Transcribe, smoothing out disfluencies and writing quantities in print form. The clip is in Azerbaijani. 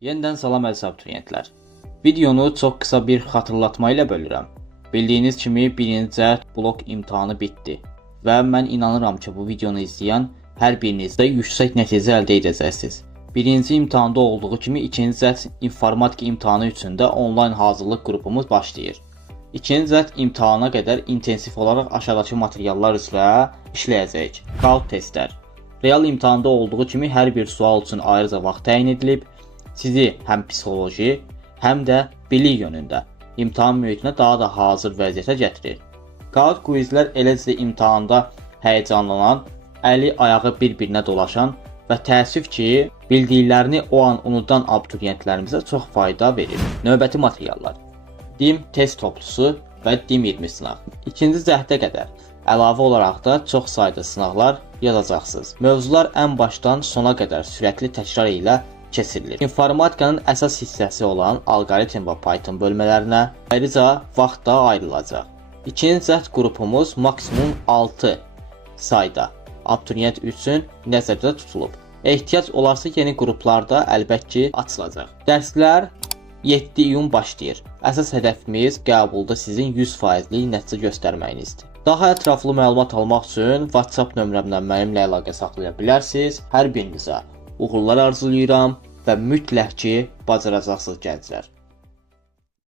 Yenidən salam əziz abituriyentlər. Videonu çox qısa bir xatırlatma ilə bölürəm. Bildiyiniz kimi birinci cəhd blok imtahanı bitdi və mən inanıram ki, bu videonu izləyən hər birinizdə yüksək nəticə əldə edəcəksiniz. Birinci imtahanda olduğu kimi ikinci cəhd informatika imtahanı üçün də onlayn hazırlıq qrupumuz başlayır. İkinci cəhd imtahana qədər intensiv olaraq aşağıdakı materiallar üzrə işləyəcəyik. Qaut testlər. Real imtahanda olduğu kimi hər bir sual üçün ayrıca vaxt təyin edilib, sizi həm psixoloji, həm də bilik yönündə imtahan mühitinə daha da hazır vəziyyətə gətirir. Qaut quizlər eləcə imtahanda həyəcanlanan, əli ayağı bir-birinə dolaşan və təəssüf ki, bildiklərini o an unudan abituriyentlərimizə çox fayda verir. Növbəti materiallar: DİM test toplusu və DİM 20 sınaq. İkinci cəhdə qədər əlavə olaraq da çox sayda sınaqlar yazacaqsınız. Mövzular ən başdan sona qədər sürətli təkrar ilə keçirilir. İnformatikanın əsas hissəsi olan alqoritm və Python bölmələrinə ayrıca vaxt da ayrılacaq. İkinci cəhd qrupumuz maksimum 6 sayda abituriyent üçün nəzərdə tutulub. Ehtiyac olarsa yeni qruplarda əlbəttə ki açılacaq. Dərslər 7 iyun başlayır. Əsas hədəfimiz qəbulda sizin 100%lik nəticə göstərməyinizdir. Daha ətraflı məlumat almaq üçün WhatsApp nömrəmdən mənimlə əlaqə saxlaya bilərsiniz. Hər birinizə uğurlar arzulayıram və mütləq ki bacaracaqsınız gənclər.